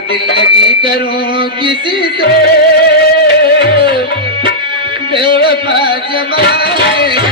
और दिल लगी करूं किसी से बेवफा जमाने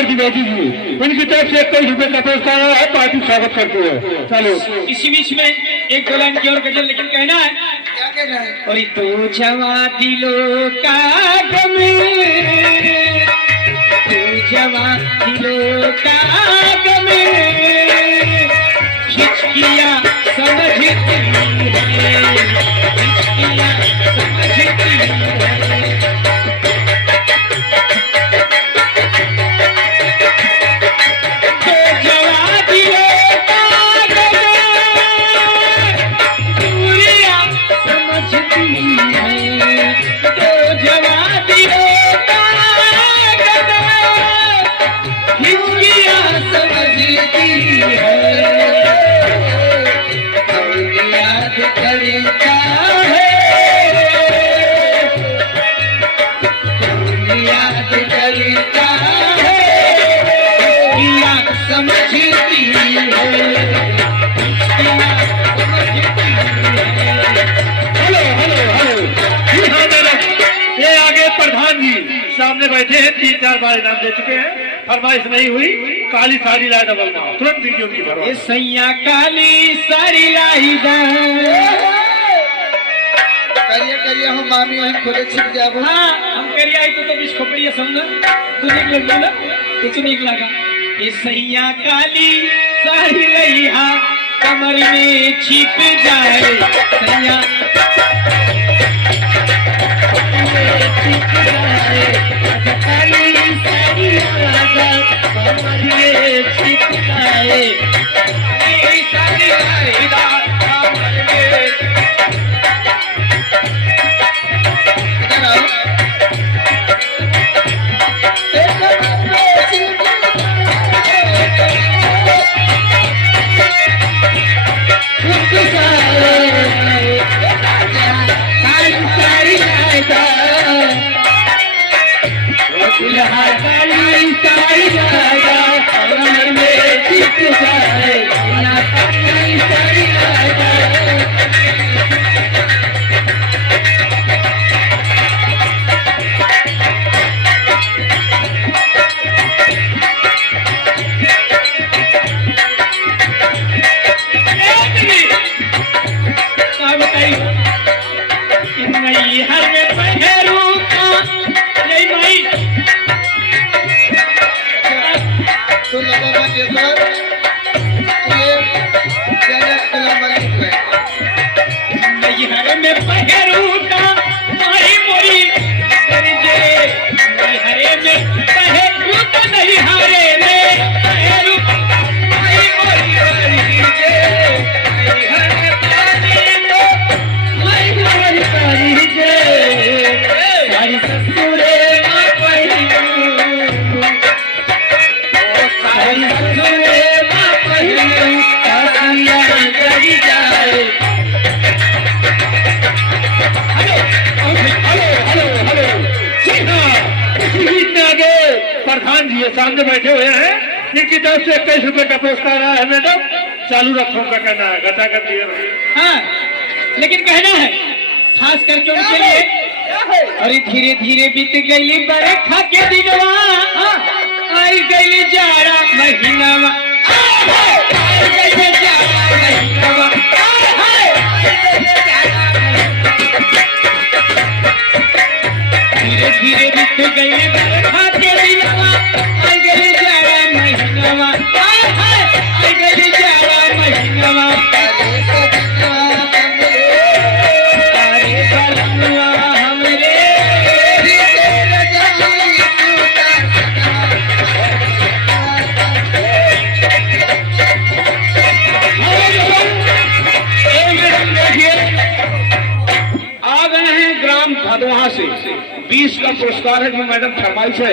की बेटी जी उनकी तरफ से 21 रुपए का पुरस्कार है। पार्टी स्वागत करती है। चलो इसी बीच में एक दो लाइन की और गजल लेकिन कहना है। क्या कहना है? और तो जवा दिलों का गम, तो जवा दिलों का गम, हिचकियां समझती है, हिचकियां समझती है। सामने बैठे हैं, 3-4 बार इनाम दे चुके हैं। फरमाइश नहीं हुई, काली साड़ी लाई डबल माओ, तुरंत दीजिए उनकी फरमाइश। सैया काली साड़ी लाई करिए करिए हम मामी हम खुद छिप जाबो। हाँ हम करिए आई तो बीच खोपड़िया समझ तू निक लग ना कुछ निक लगा। ये सैया काली साड़ी लइहा कमर में छिप जाए, सैया छिप जाए, काली साड़ी लइहा कमर में छिप जाए, काली साड़ी लइहा कमर में। प्रधान जी सामने बैठे हुए हैं, जिनकी तरफ से 21 रुपए का पुरस्कार आया है। मैडम चालू रखो का कहना है, घटा कर दिए हाँ, लेकिन कहना है खास करके उनके लिए। अरे धीरे धीरे बीत गई बरखा के दिनवा, आई गई जाड़ा महीनावा, आई गई जाड़ा महीनावा, धीरे धीरे बीत गई बरखा के दिनवा, आई गई जाड़ा महीनावा, आई गई जाड़ा महीनावा। आ गए हैं ग्राम भदोहा से 20 का पुरस्कार है जो मैडम फरमाइश है